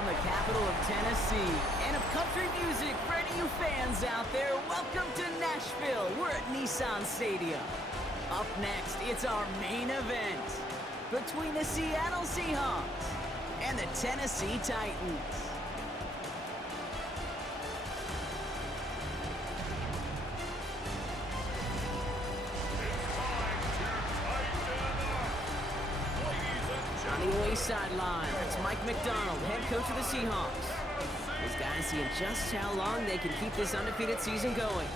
from the capital of Tennessee and of country music for any of you fans out there. Welcome to Nashville. We're at Nissan Stadium. Up next, it's our main event between the Seattle Seahawks and the Tennessee Titans. On the away sideline, it's Mike McDonald, head coach of the Seahawks. These guys seeing just how long they can keep this undefeated season going.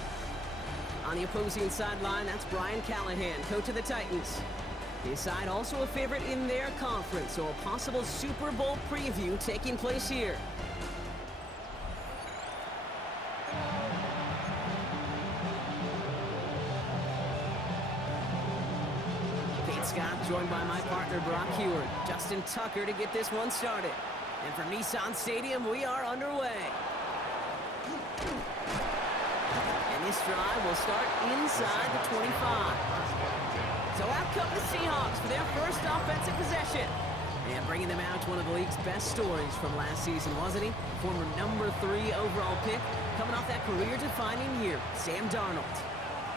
On the opposing sideline, that's Brian Callahan, coach of the Titans. His side also a favorite in their conference, so a possible Super Bowl preview taking place here. Scott, joined by my partner Brock Heward, Justin Tucker to get this one started. And from Nissan Stadium, we are underway. And this drive will start inside the 25. So out come the Seahawks for their first offensive possession. And bringing them out to one of the league's best stories from last season, wasn't he? Former number 3 overall pick, coming off that career-defining year, Sam Darnold.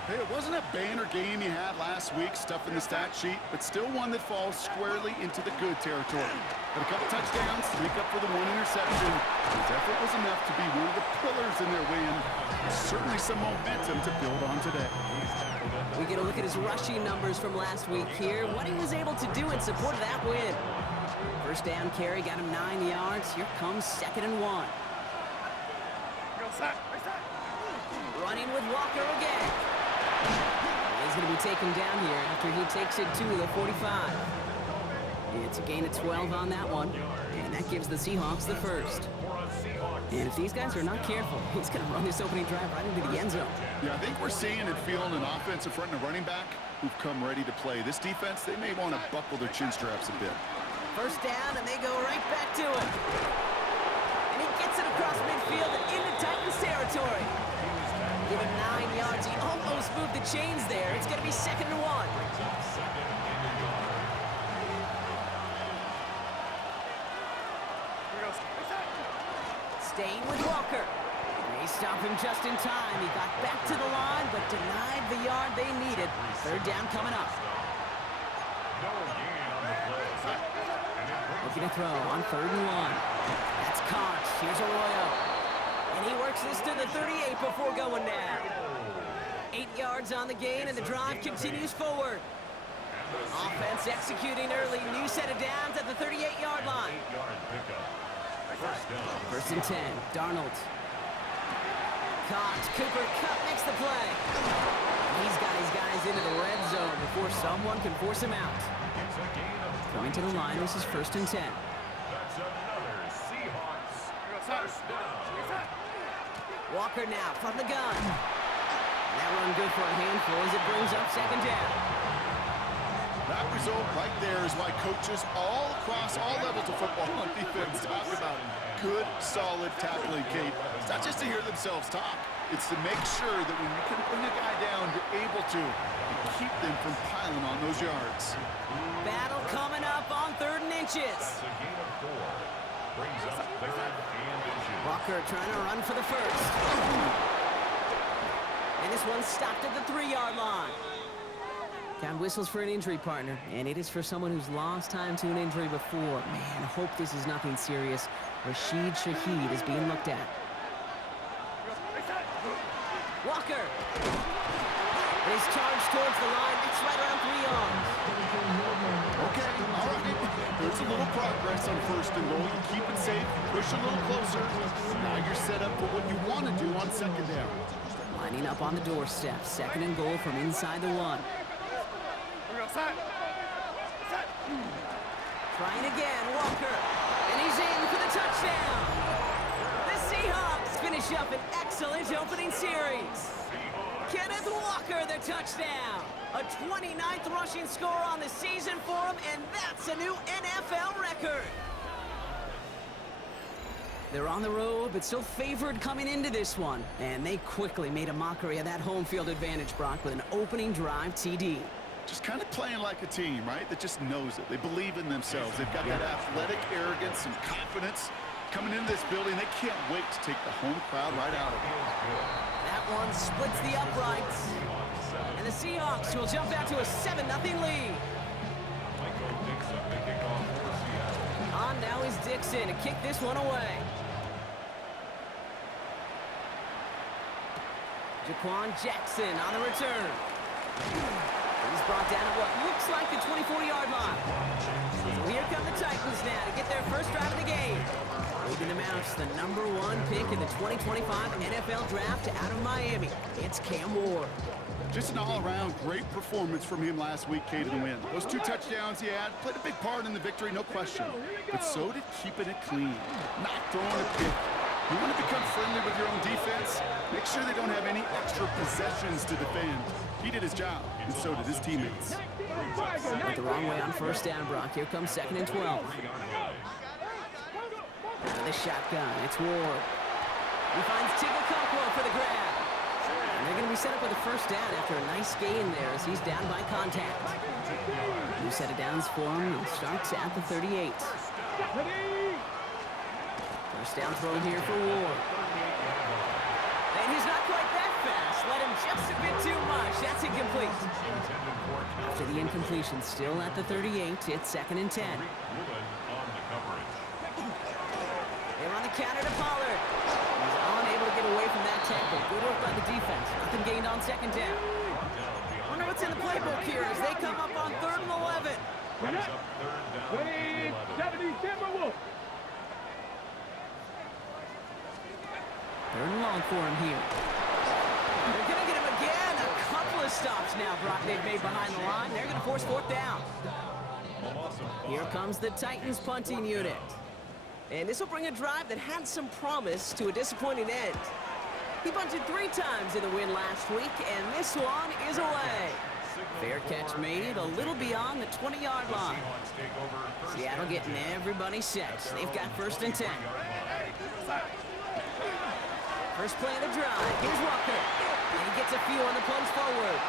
Hey, it wasn't a banner game he had last week, stuff in the stat sheet, but still one that falls squarely into the good territory. Had a couple touchdowns to make up for the one interception. His effort was enough to be one of the pillars in their win. Certainly some momentum to build on today. We get a look at his rushing numbers from last week here, what he was able to do in support of that win. First down carry got him 9 yards. Here comes 2nd and 1. Running with Walker again. He's going to be taken down here after he takes it to the 45. It's a gain of 12 on that one, and that gives the Seahawks the first. And if these guys are not careful, he's going to run this opening drive right into the end zone. Yeah, I think we're seeing and feeling an offensive front and a running back who've come ready to play. This defense, they may want to buckle their chin straps a bit. First down, and they go right back to it. And he gets it across midfield and into Titans territory. Give him 9 yards. He almost moved the chains there. It's going to be 2nd and 1. Staying with Walker. They stop him just in time. He got back to the line, but denied the yard they needed. Third down coming up. Looking to throw on 3rd and 1. That's caught. Here's Arroyo. And he works this to the 38 before going down. 8 yards on the gain, and the drive continues forward. Offense executing early. New set of downs at the 38-yard line. 1st and 10. Darnold. Caught. Cooper Kupp makes the play. He's got his guys into the red zone before someone can force him out. Going to the line. This is 1st and 10. Walker now from the gun. That run good for a handful as it brings up 2nd down. That result right there is why coaches all across all levels of football on defense talk about good, solid tackling, Kate. It's not just to hear themselves talk. It's to make sure that when you can bring a guy down, you're able to keep them from piling on those yards. Battle coming up on 3rd and inches. Walker trying to run for the first. And this one stopped at the 3-yard line. Count whistles for an injury, partner. And it is for someone who's lost time to an injury before. Man, hope this is nothing serious. Rashid Shaheed is being looked at. Walker. Is charged towards the line. It's right around 3 yards. Okay, all right. There's a little progress on 1st and goal. You keep it safe, push a little closer. Now you're set up for what you want to do on 2nd down. Lining up on the doorstep. 2nd and goal from inside the 1. Trying again, Walker. And he's in for the touchdown. The Seahawks finish up an excellent opening series. Kenneth Walker, the touchdown. A 29th rushing score on the season for him, and that's a new NFL record. They're on the road, but still favored coming into this one. And they quickly made a mockery of that home field advantage, Brock, with an opening drive TD. Just kind of playing like a team, right? That just knows it. They believe in themselves. They've got that athletic arrogance and confidence. coming into this building, they can't wait to take the home crowd right out of it. That one splits the uprights. And the Seahawks will jump out to a 7-0 lead. On now is Dixon to kick this one away. Jaquan Jackson on the return. He's brought down at what looks like the 24-yard line. So here come the Titans now to get their first drive of the game. Leading them out, the #1 pick in the 2025 NFL Draft out of Miami. It's Cam Ward. Just an all-around great performance from him last week, Kate, in the win. Those 2 touchdowns he had played a big part in the victory, no question. But so did keeping it clean, not throwing a pick. You want to become friendly with your own defense? Make sure they don't have any extra possessions to defend. He did his job, and so did his teammates. Went the wrong way on first down, Brock. Here comes 2nd and 12. The shotgun, it's Ward. He finds Tiggle Cockwell for the grab. And they're going to be set up with a first down after a nice gain there as he's down by contact. New set of downs for him. He starts at the 38. First down throw here for Ward. And he's not quite that fast. Let him just a bit too much. That's incomplete. After the incompletion, still at the 38, it's 2nd and 10. They're on the counter to Pollard. He's unable to get away from that tackle. Good work by the defense. Nothing gained on 2nd down. Wonder what's in the playbook here as they come up on 3rd and 11. Third and long for him here. They're going to get him again. A couple of stops now, Brock, they've made behind the line. They're going to force 4th down. Here comes the Titans punting unit. And this will bring a drive that had some promise to a disappointing end. He punted 3 times in the win last week, and this one is away. Fair catch made a little beyond the 20-yard line. Seattle getting everybody set. They've got 1st and 10. First play of the drive. Here's Walker. And he gets a few on the punch forward.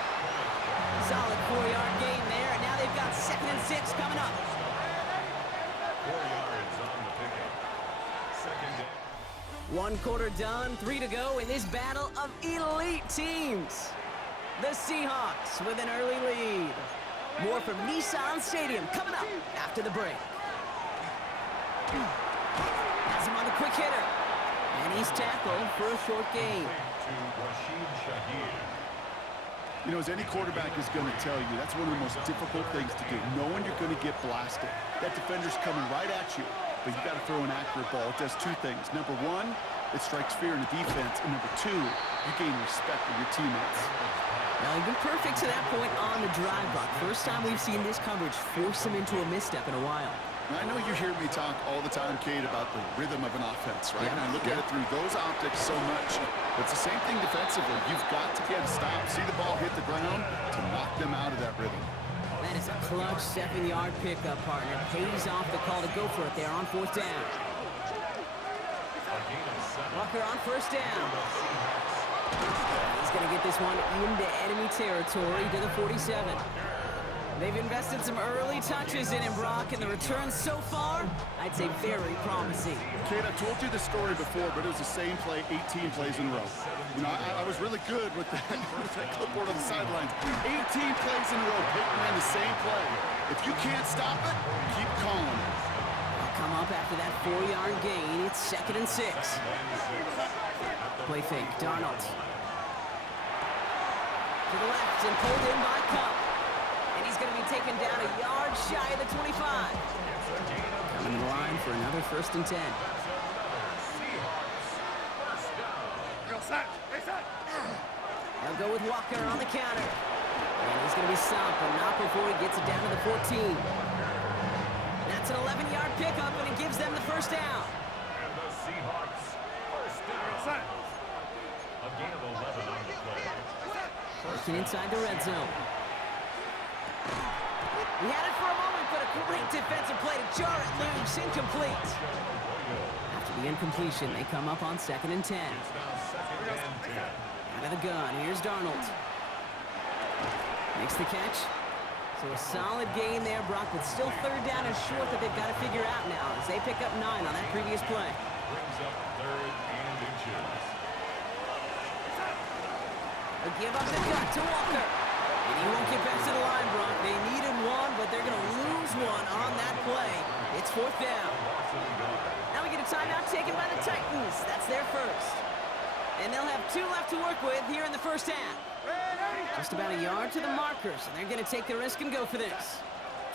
Solid 4-yard gain there, and now they've got 2nd and 6 coming up. 4 yards on the pickup. 2nd down. 1 quarter done, 3 to go in this battle of elite teams. The Seahawks with an early lead. More from Nissan Stadium coming up after the break. Has him on the quick hitter. And he's tackled for a short gain. You know, as any quarterback is going to tell you, that's one of the most difficult things to do, knowing you're going to get blasted. That defender's coming right at you, but you got to throw an accurate ball. It does 2 things. Number 1, it strikes fear in the defense, and number 2, you gain respect of your teammates. Now, he's been perfect to that point on the drive, Buck. First time we've seen this coverage force him into a misstep in a while. I know you hear me talk all the time, Kate, about the rhythm of an offense, right? Yeah. And I look at it through those optics so much. But it's the same thing defensively. You've got to get a stop, see the ball hit the ground to knock them out of that rhythm. That is a clutch 7-yard pickup, partner. Pays off the call to go for it there on 4th down. Walker on 1st down. He's going to get this one into enemy territory to the 47. They've invested some early touches in him, Brock, and the returns so far, I'd say very promising. Kate, I told you this story before, but it was the same play 18 plays in a row. You know, I was really good with that, with that clipboard on the sidelines. 18 plays in a row, Peyton ran the same play. If you can't stop it, keep calling it. They'll come up after that 4-yard gain. It's 2nd and 6. Play fake, Darnold. To the left and pulled in by Cup. And he's going to be taken down a yard shy of the 25. Coming to the line for another 1st and 10. They'll go with Walker on the counter. And he's going to be stopped, but not before he gets it down to the 14. That's an 11-yard pickup, and it gives them the 1st down. And the Seahawks, 1st down. A gain of 11 on the play. Working inside the red zone. We had it for a moment, but a great defensive play to jar it loose. Incomplete. After the incompletion, they come up on 2nd and 10. Out of the gun, here's Darnold. Makes the catch. So a solid gain there, Brock, but still 3rd down and short that they've got to figure out now as they pick up 9 on that previous play. brings up 3rd and inches. They'll give up the gut to Walker. And he won't get back to the line, Brock. They needed one, but they're going to lose one on that play. It's 4th down. Now we get a timeout taken by the Titans. That's their first. And they'll have 2 left to work with here in the first half. Just about a yard to the markers, and they're going to take the risk and go for this.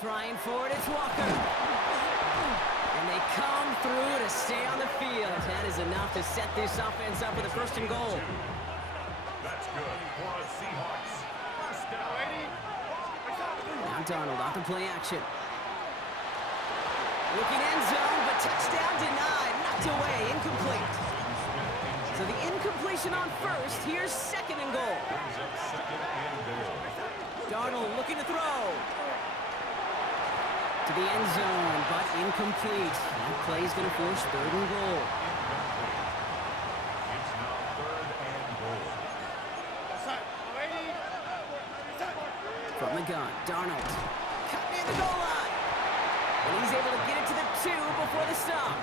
Trying for it, it's Walker. And they come through to stay on the field. That is enough to set this offense up with a 1st and goal. That's good for a Seahawks. First down. Now Darnold off the play action. Looking end zone, but touchdown denied. Knocked away, incomplete. So the incompletion on first. Here's 2nd and goal. Brings up 2nd and goal. Darnold looking to throw. To the end zone, but incomplete. That play's going to force 3rd and goal. It's now 3rd and goal. From the gun, Darnold. Cut near the goal line. And he's able to get it to the 2 before the stop.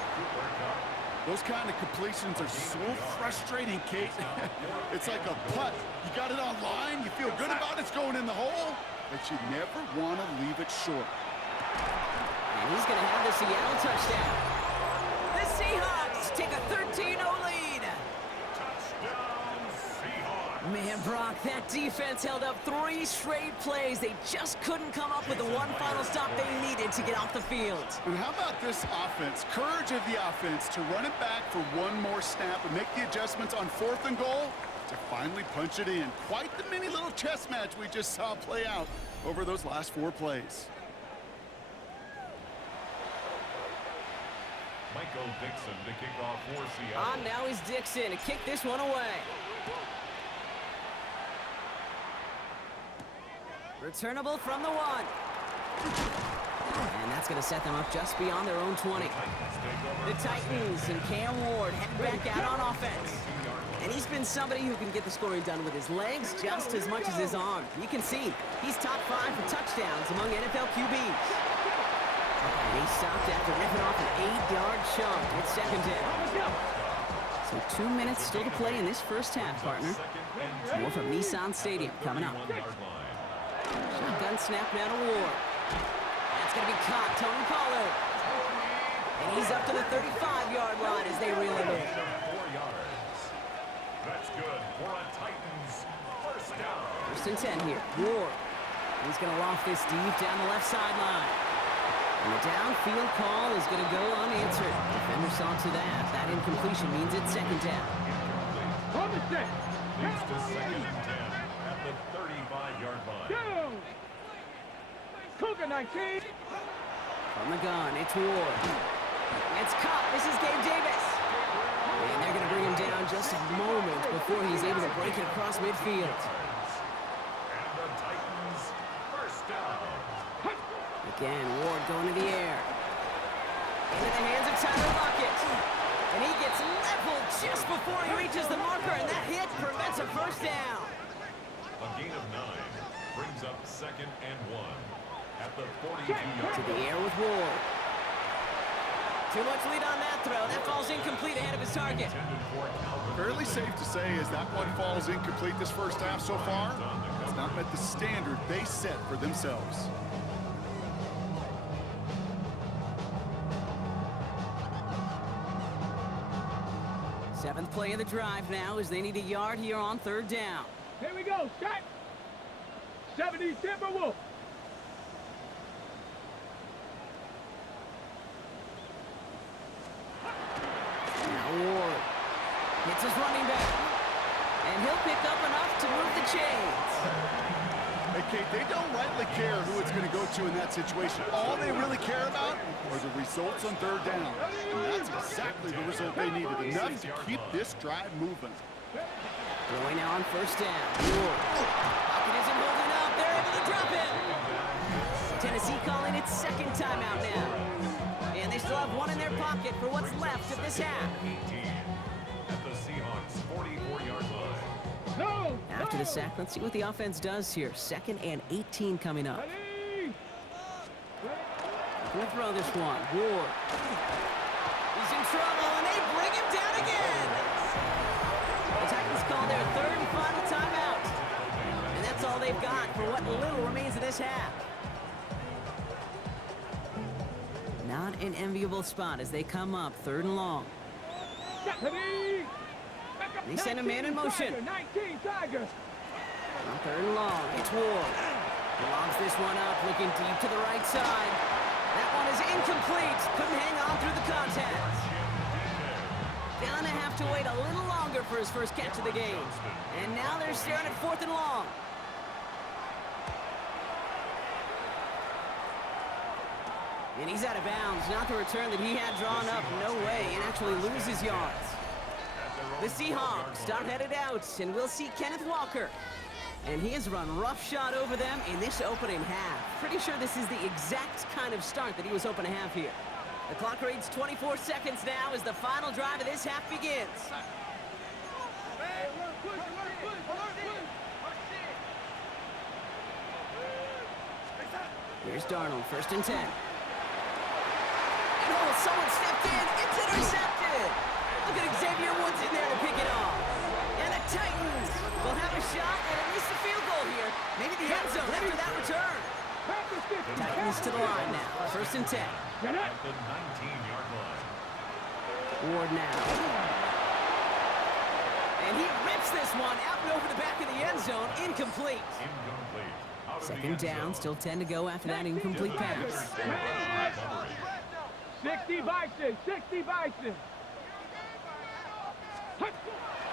Those kind of completions are so frustrating, Kate. It's like a putt. You got it on line, you feel good about it's going in the hole, but you never want to leave it short. And he's going to have the Seattle touchdown. The Seahawks take a 13-0 lead. Touchdown, Seahawks. Man, Brock, that defense held up 3 straight plays. They just couldn't come up with the one final stop they needed to get off the field. And how about this offense? Courage of the offense to run it back for one more snap and make the adjustments on 4th and goal to finally punch it in. Quite the mini little chess match we just saw play out over those last 4 plays. Michael Dixon to kick off for Seattle. On now is Dixon to kick this one away. Returnable from the 1. And that's going to set them up just beyond their own 20. The Titans and Cam Ward heading back out on offense. And he's been somebody who can get the scoring done with his legs just as much as his arm. You can see he's top 5 for touchdowns among NFL QBs. And he stopped after ripping off an 8-yard chunk. It's 2nd down. So 2 minutes still to play in this first half, partner. More from Nissan Stadium coming up. Shotgun snap now to Ward. That's going to be caught. Tony Pollard. And he's up to the 35-yard line as they reel him in. 4 yards. That's good for a Titans first down. 1st and 10 here. Ward. He's going to loft this deep down the left sideline. And the downfield call is going to go unanswered. Defender saw to that. That incompletion means it's 2nd down. Leads to 2nd and 10 at the 35-yard line. Cougar 19. From the gun, it's Ward. It's caught. This is Gabe Davis. And they're going to bring him down just a moment before he's able to break it across midfield. And the Titans first down. Again, Ward going to the air. Into the hands of Tyler Lockett. And he gets leveled just before he reaches the marker, and that hit prevents a first down. A gain of 9 brings up 2nd and 1 at the 42-yard To the air with Ward. Too much lead on that throw. That falls incomplete ahead of his target. Fairly safe to say as that one falls incomplete this first half so far, it's not met the standard they set for themselves. Seventh play of the drive now as they need a yard here on 3rd down. Here we go, Scott. 70 Timberwolf. Now Ward hits his running back. And he'll pick up enough to move the chains. Hey, Kate, they don't rightly care who it's going to go to in that situation. All they really care about are the results on 3rd down. And that's exactly the result they needed, enough to keep this drive moving. Throwing now on 1st down. Ward. Pocket isn't holding up. They're able to drop him. Tennessee calling its 2nd timeout now. And they still have one in their pocket for what's left of this half. 18 at the Seahawks 44-yard line. No. After the sack, let's see what the offense does here. 2nd and 18 coming up. Ready. We'll throw this one. Ward. He's in trouble, and they bring they've got for what little remains of this half. Not an enviable spot as they come up 3rd and long. They send a man in motion. 19 Tigers. On 3rd and long, it's Ward. He lobs this one up, looking deep to the right side. That one is incomplete. Couldn't hang on through the contact. Gonna have to wait a little longer for his first catch of the game. And now they're staring at 4th and long. And he's out of bounds. Not the return that he had drawn up. No way. And actually loses yards. The Seahawks start headed out, and we'll see Kenneth Walker. And he has run roughshod over them in this opening half. Pretty sure this is the exact kind of start that he was hoping to have here. The clock reads 24 seconds now as the final drive of this half begins. Here's Darnold, 1st and 10. And oh, someone stepped in. It's intercepted. Look at Xavier Woods in there to pick it off. And the Titans will have a shot at least a field goal here. Maybe the end zone after that return. Titans to the line now. 1st and 10. At the 19-yard line. Ward now. And he rips this one out and over the back of the end zone. Incomplete. Incomplete. Out of the 2nd end down, zone. still 10 to go after that incomplete pass. 60 Bison, 60 Bison.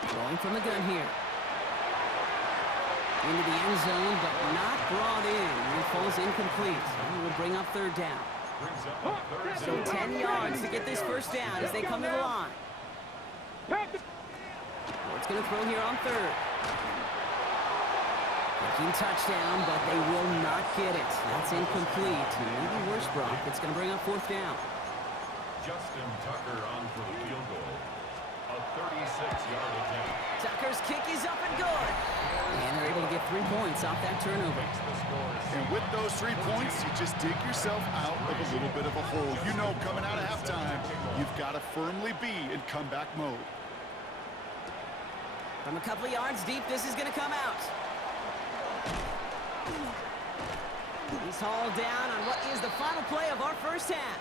Throwing from the gun here. Into the end zone, but not brought in. It falls incomplete. It will bring up 3rd down. Brings up a 3rd So 10 yards to get this first down as they come to the line. Ward's going to throw here on 3rd. Thinking touchdown, but they will not get it. That's incomplete. And maybe worse, Brock. It's going to bring up 4th down. Justin Tucker on for the field goal. A 36-yard attempt. Tucker's kick is up and good. And they're able to get 3 points off that turnover. Makes the score And with those 3 points, you just dig yourself out of a little bit of a hole. You know, coming out of halftime, you've got to firmly be in comeback mode. From a couple of yards deep, this is going to come out. He's hauled down on what is the final play of our first half.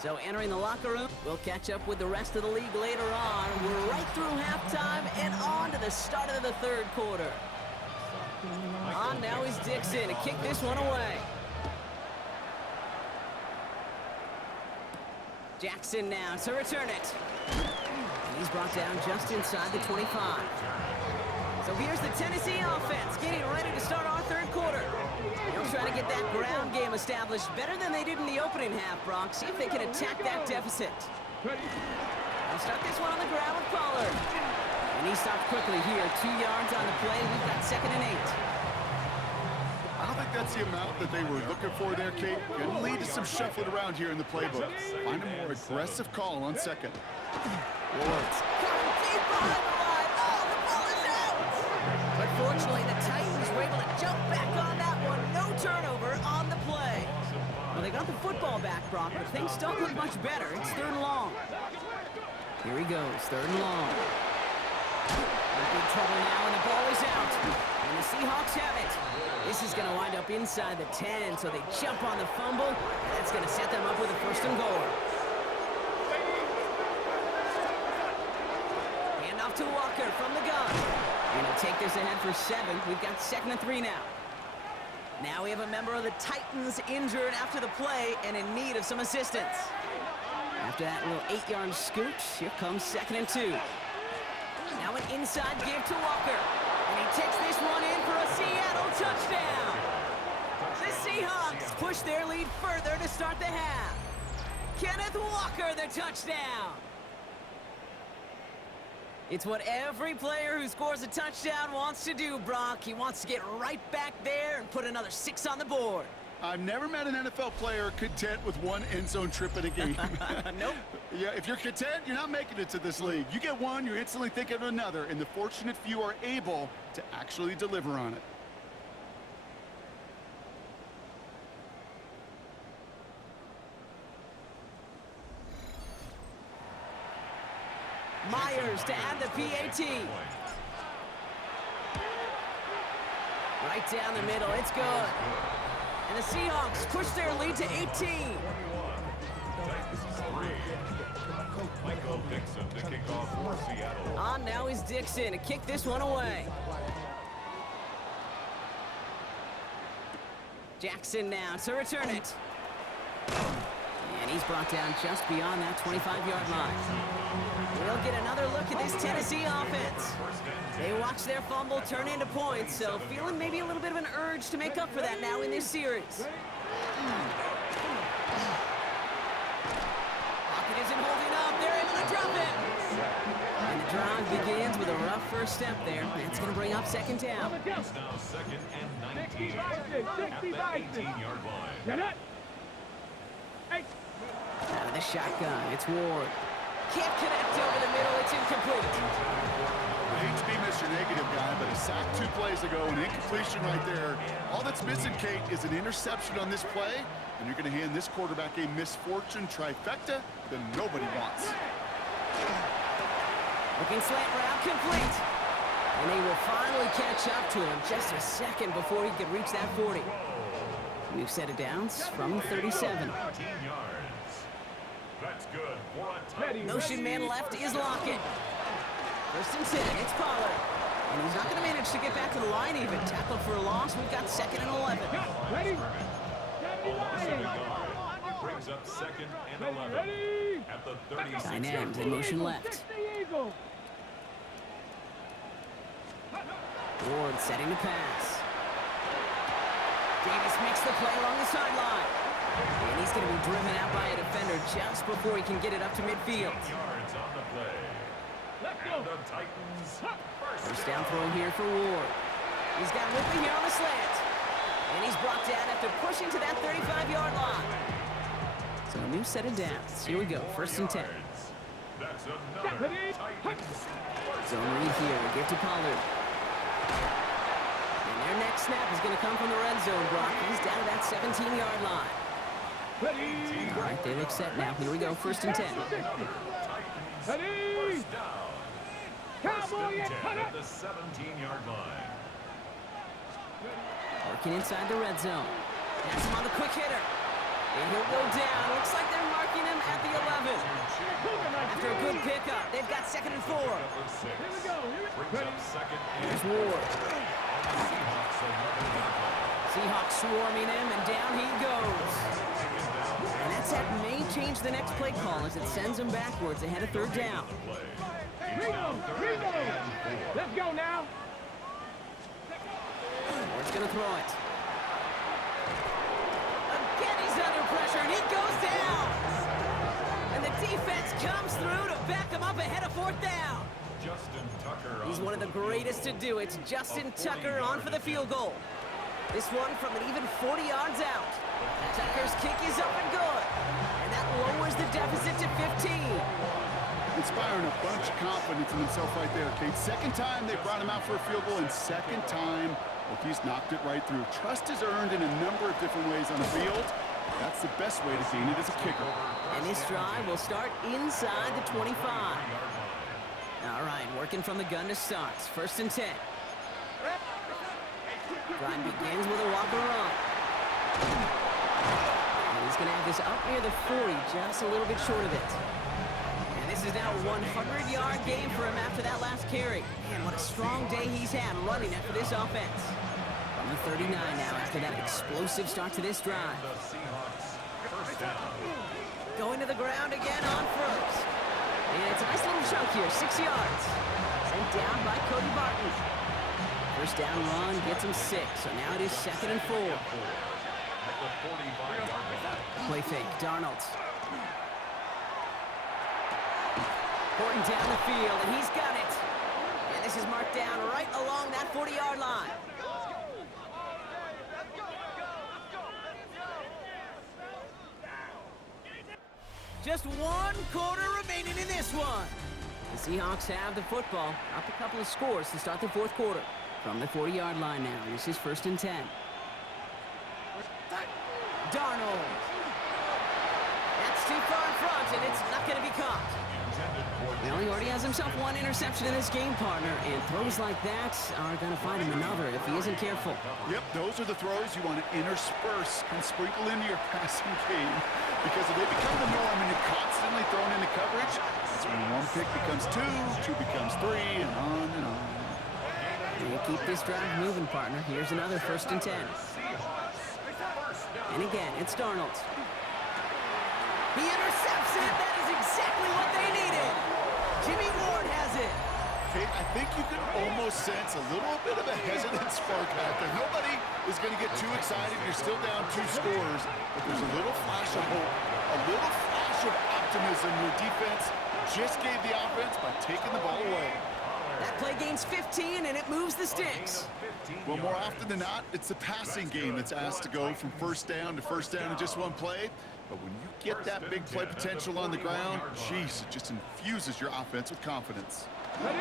So entering the locker room, we'll catch up with the rest of the league later on. We're right through halftime and on to the start of the 3rd quarter. On now is Dixon to kick this one away. Jackson now to return it. And he's brought down just inside the 25. So here's the Tennessee offense getting ready to start our 3rd quarter. They'll try to get that ground game established better than they did in the opening half, Brock. See if they can attack that deficit. They'll start this one on the ground with Pollard. And he stopped quickly here. 2 yards on the play. We've got 2nd and 8. I don't think that's the amount that they were looking for there, Kate. Going to lead to some shuffling around here in the playbook. Find a more aggressive call on 2nd. Ward's coming deep behind the line. Oh, the ball is out! But fortunately, the Titans were able to jump back on that one. No turnover on the play. Well, they got the football back, Brock, but things don't look much better. It's 3rd and long. Here he goes, 3rd and long. In big trouble now, and the ball is out. And the Seahawks have it. This is going to wind up inside the 10, so they jump on the fumble, and that's going to set them up with a 1st and goal. Hand off to Walker from the gun. And he'll take this ahead for 7. We've got 2nd and 3 now. Now we have a member of the Titans injured after the play and in need of some assistance. After that little 8-yard scooch, here comes 2nd and 2. Now an inside give to Walker. And he takes this one in for a Seattle touchdown. The Seahawks push their lead further to start the half. Kenneth Walker, the touchdown. It's what every player who scores a touchdown wants to do, Brock. He wants to get right back there and put another 6 on the board. I've never met an NFL player content with 1 end zone trip in a game. Nope. Yeah, if you're content, you're not making it to this league. You get one, you're instantly thinking of another, and the fortunate few are able to actually deliver on it. Myers to add the PAT. Right down the middle. It's good. And the Seahawks push their lead to 18. Michael Dixon to kick off for Seattle. On now is Dixon to kick this one away. Jackson now to return it. And he's brought down just beyond that 25-yard line. We'll get another look at this Tennessee offense. They watch their fumble turn into points, so feeling maybe a little bit of an urge to make up for that now in this series. Pocket isn't holding up. They're able to drop it. And the drive begins with a rough first step there. That's going to bring up second down. It's now second and 19 at the 18-yard line. Get it. Out of the shotgun, it's Ward. Can't connect over the middle. It's incomplete. I hate to be Mr. Negative guy, but a sack 2 plays ago, an incompletion right there. All that's missing, Kate, is an interception on this play, and you're going to hand this quarterback a misfortune trifecta that nobody wants. Looking slant route complete. And they will finally catch up to him just a second before he could reach that 40. New set of downs from 37. 13 yards. That's good for a touchdown. Motion man left is Lockett. First and 10, it's Pollard. And he's not going to manage to get back to the line even. Tackle for a loss, we've got second and 11. Ready? Almost 7 yards. Brings up second and 11 at the 36-yard Dynamics in motion left. Ward setting the pass. Davis makes the play along the sideline. And he's going to be driven out by a defender just before he can get it up to midfield. yards on the play. And the Titans First down throw here for Ward. He's got Whitley here on the slant. And he's brought down after pushing to that 35-yard line. So a new set of downs. Here we go, first and 10. That's another Titans. Zone read here, we give to Pollard. And their next snap is going to come from the red zone, Brock. He's down to that 17-yard line. All right, they look set now. Here we go, first and 10. First down. First and 10 at the 17-yard line. Working inside the red zone. That's him on the quick hitter. And he'll go down. Looks like they're marking him at the 11. After a good pickup, they've got second and 4. Number 6. Brings up second and Here's Ward. Seahawks 11-yard line. Seahawks swarming him, and down he goes. And that sack may change the next play call as it sends him backwards ahead of third down. Reno! Let's go now. Ward's going to throw it. Again, he's under pressure, and he goes down. And the defense comes through to back him up ahead of fourth down. Justin Tucker. He's one of the greatest to do it. Justin Tucker on for the field goal. This one from an even 40 yards out. Tucker's kick is up and good. And that lowers the deficit to 15. Inspiring a bunch of confidence in himself right there, Kate. Second time they brought him out for a field goal, and second time, well, he's knocked it right through. Trust is earned in a number of different ways on the field. That's the best way to gain it as a kicker. And this drive will start inside the 25. All right, working from the gun to start. First and 10. Drive begins with a walker run. And he's going to have this up near the 40, just a little bit short of it. And this is now a 100-yard game for him after that last carry. Man, what a strong day he's had running it for this offense. From the 39 now after that explosive start to this drive. The Seahawks first down. Going to the ground again on first. And it's a nice little chunk here, 6 yards. Sent down by Cody Barton. First down run gets him 6, so now it is second and 4. At the 45-yard line. Play fake, Darnold. Horton down the field, and he's got it. And this is marked down right along that 40-yard line. Just 1 quarter remaining in this one. The Seahawks have the football. Up a couple of scores to start the fourth quarter. From the 40-yard line now, this is first and 10. Darnold. That's too far in front, and it's not going to be caught. Well, he already has himself one interception in this game, partner, and throws like that are going to find him another if he isn't careful. Yep, those are the throws you want to intersperse and sprinkle into your passing game, because if they become the norm and you're constantly thrown into coverage, that's when one pick becomes two becomes three, and on and on. You keep this drive moving, partner. Here's another 1st and 10. And again, it's Darnold. He intercepts it. That is exactly what they needed. Jimmy Ward has it. Kate, I think you can almost sense a little bit of a hesitant spark out there. Nobody is going to get too excited. You're still down 2 scores, but there's a little flash of hope, a little flash of optimism. Your defense just gave the offense by taking the ball away. That play gains 15, and it moves the sticks. Well, more often than not, it's the passing game that's asked to go from 1st down to 1st down in just one play. But when you get that big play potential on the ground, geez, it just infuses your offense with confidence. Ready?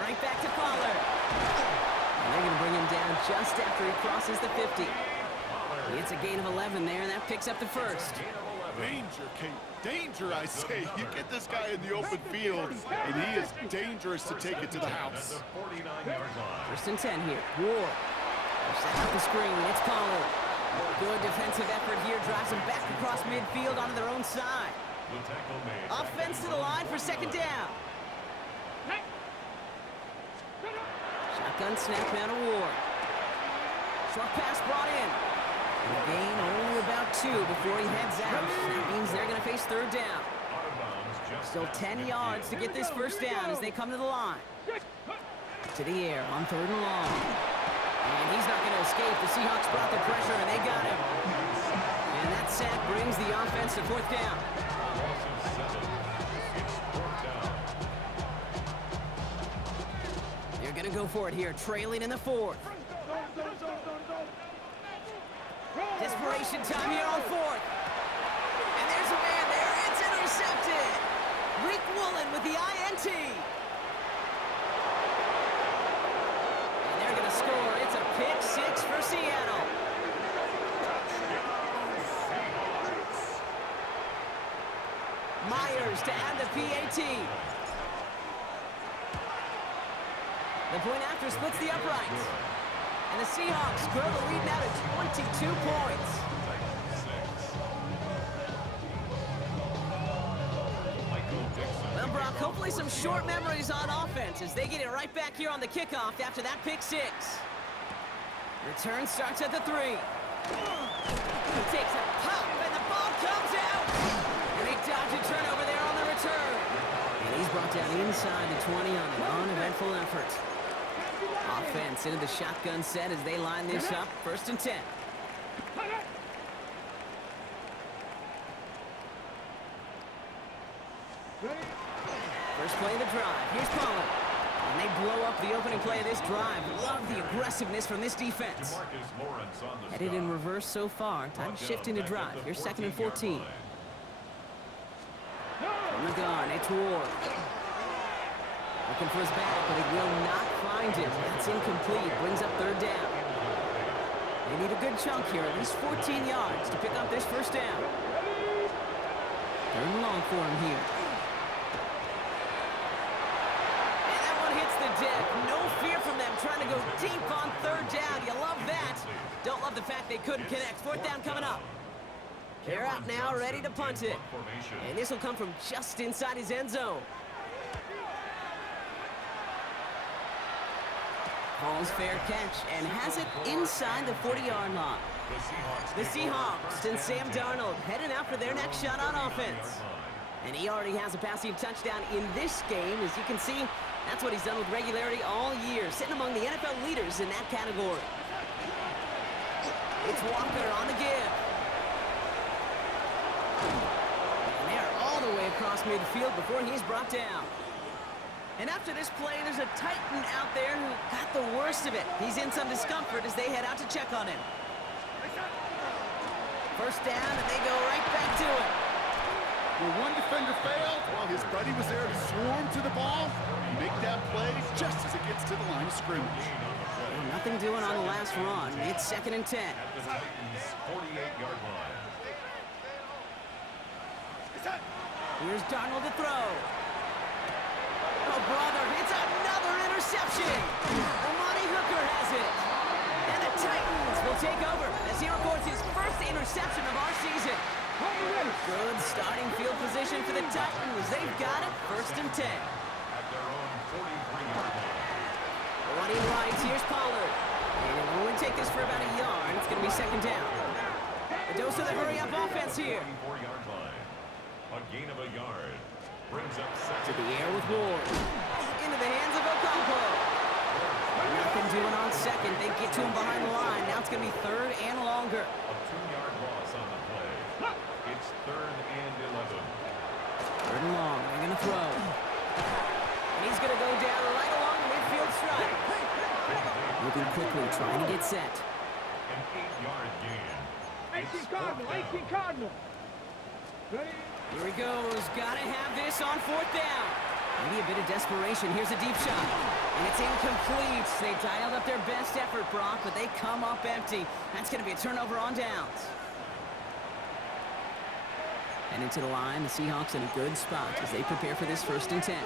Right back to Pollard. And they're going to bring him down just after he crosses the 50. It's a gain of 11 there, and that picks up the 1st. Danger, Kate. Danger, I say. You get this guy in the open field, and he is dangerous to take it to the house. 1st and 10 here. Ward. They're setting up the screen. It's Pollard. Good defensive effort here. Drives them back across midfield onto their own side. Offense to the line for 2nd down. Shotgun snap out of Ward. Short pass brought in. And a gain only about 2 before he heads out. That means they're going to face 3rd down. Still 10 yards to get this 1st down as they come to the line. To the air on 3rd and long. And he's not going to escape. The Seahawks brought the pressure, and they got him. And that sack brings the offense to 4th down. They're going to go for it here, trailing in the 4th. Desperation time here on 4th. And there's a man there. It's intercepted. Rick Woolen with the INT. And they're going to score. It's a pick 6 for Seattle. Myers to add the PAT. The point after splits the uprights. And the Seahawks grow the lead now to 22 points. Well, Brock, hopefully some short memories on offense as they get it right back here on the kickoff after that pick 6. Return starts at the 3. He takes a pop, and the ball comes out. And they dodge a turnover there on the return. And he's brought down inside the 20 on an uneventful effort. Offense into the shotgun set as they line this up. 1st and 10. First play of the drive. Here's Pollard. And they blow up the opening play of this drive. Love the aggressiveness from this defense. Headed in reverse so far. Time to shift into drive. Here's 2nd and 14. From the gun, it's Ward. Looking for his back, but he will not find it. That's incomplete. Brings up 3rd down. They need a good chunk here, at least 14 yards to pick up this 1st down. 3rd and long for him here. And that one hits the deck. No fear from them trying to go deep on 3rd down. You love that. Don't love the fact they couldn't connect. 4th down coming up. They're out now, ready to punt it. And this will come from just inside his end zone. Calls fair catch and has it inside the 40-yard line. The Seahawks and Sam Darnold heading out for their next shot on offense. And he already has a passing touchdown in this game. As you can see, that's what he's done with regularity all year, sitting among the NFL leaders in that category. It's Walker on the give. And they're all the way across midfield before he's brought down. And after this play, there's a Titan out there who got the worst of it. He's in some discomfort as they head out to check on him. 1st down, and they go right back to it. Well, one defender failed while his buddy was there to swarm to the ball and make that play just as it gets to the line of scrimmage. Well, nothing doing on the last run. It's 2nd and 10. At the Titans' 48-yard line. Here's Darnold to throw. brother. It's another interception. Amani Hooker has it. And the Titans will take over as he records his first interception of our season. Good starting field position for the Titans. They've got it. 1st and 10. At their own 43-yard line. Running right, here's Pollard. And it'll only take this for about a yard. It's going to be 2nd down. A dose of the hurry-up offense here. 44-yard line. A gain of a yard. Brings up To 2nd. the air with Ward. Into the hands of Ocampo. Nothing doing on 2nd. They get to him behind the line. Now it's going to be 3rd and longer. A 2-yard loss on the play. It's 3rd and 11. 3rd and long. They're going to throw. And he's going to go down right along the midfield strike. Moving quickly, trying to get set. An 8-yard gain. 18 Cardinal, 18 Cardinal. Ready? Here he goes. Gotta have this on 4th down. Maybe a bit of desperation. Here's a deep shot. And it's incomplete. They dialed up their best effort, Brock, but they come up empty. That's going to be a turnover on downs. And into the line, the Seahawks in a good spot as they prepare for this 1st and 10.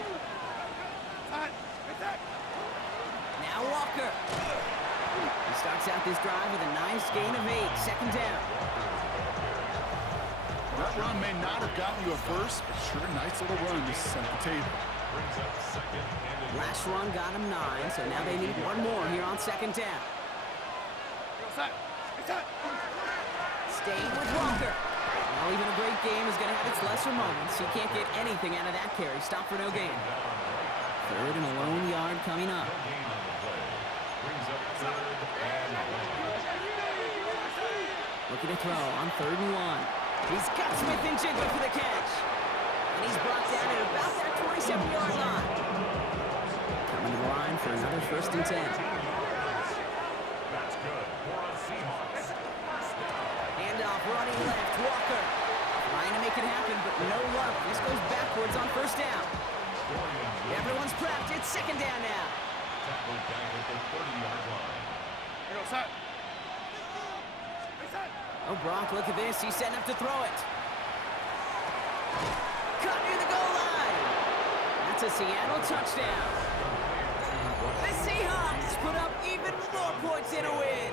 Now Walker. He starts out this drive with a nice gain of 8. 2nd down. That run may not have gotten you a first, but sure, nice little run to set the table. Brings up 2nd and 11. Last run got him 9, so now they need one more here on 2nd down. Staying with Walker. Now even a great game is going to have its lesser moments. He can't get anything out of that carry. Stop for no gain. 3rd and a lone yard coming up. No gain on the play. Brings up 3rd and 11. Looking to throw on 3rd and 1. He's got Smith and Jigba for the catch. And he's brought down at about that 27-yard line. Coming to the line for another 1st and 10. That's good for a Seahawks. Handoff running left, Walker. Trying to make it happen, but no luck. This goes backwards on 1st down. Everyone's prepped. It's 2nd down now. Tackled back at the 30-yard line. Oh, Brock, look at this. He's setting up to throw it. Cut near the goal line. That's a Seattle touchdown. The Seahawks put up even more points in a win.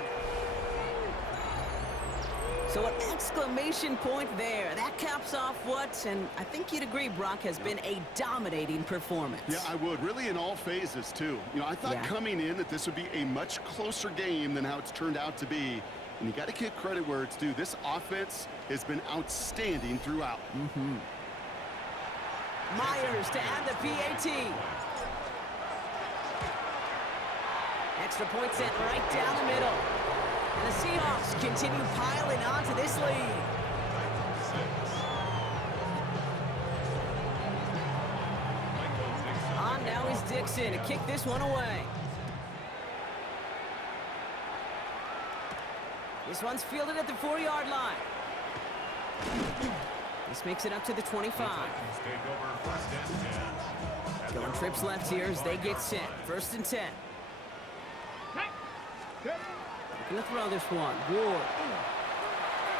So an exclamation point there. That caps off what, and I think you'd agree, Brock, has been a dominating performance. Yeah, I would. Really in all phases, too. You know, I thought coming in that this would be a much closer game than how it's turned out to be. And you got to give credit where it's due. This offense has been outstanding throughout. Myers to add the PAT. Extra point sent right down the middle. And the Seahawks continue piling on to this lead. On now is Dixon to kick this one away. This one's fielded at the 4-yard line. This makes it up to the 25. Going trips left here as they get set. 1st and 10. Looking to throw this one. Ward.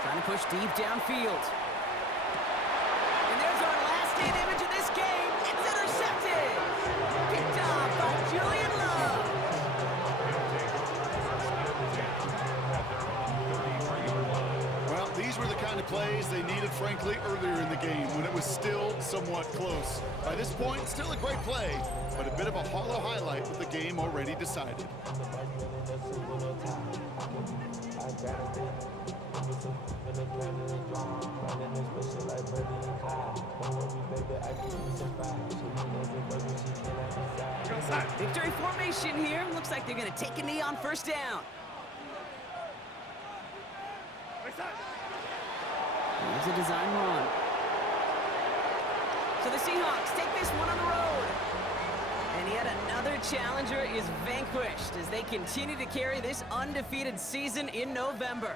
Trying to push deep downfield. And there's our last-in image of this game. It's intercepted. Picked off by Julian Love. Well, these were the kind of plays they needed, frankly, earlier in the game when it was still somewhat close. By this point, still a great play, but a bit of a hollow highlight with the game already decided. Victory formation here. Looks like they're going to take a knee on 1st down. Here's a design run. So the Seahawks take this one on the road. And yet another challenger is vanquished as they continue to carry this undefeated season in November.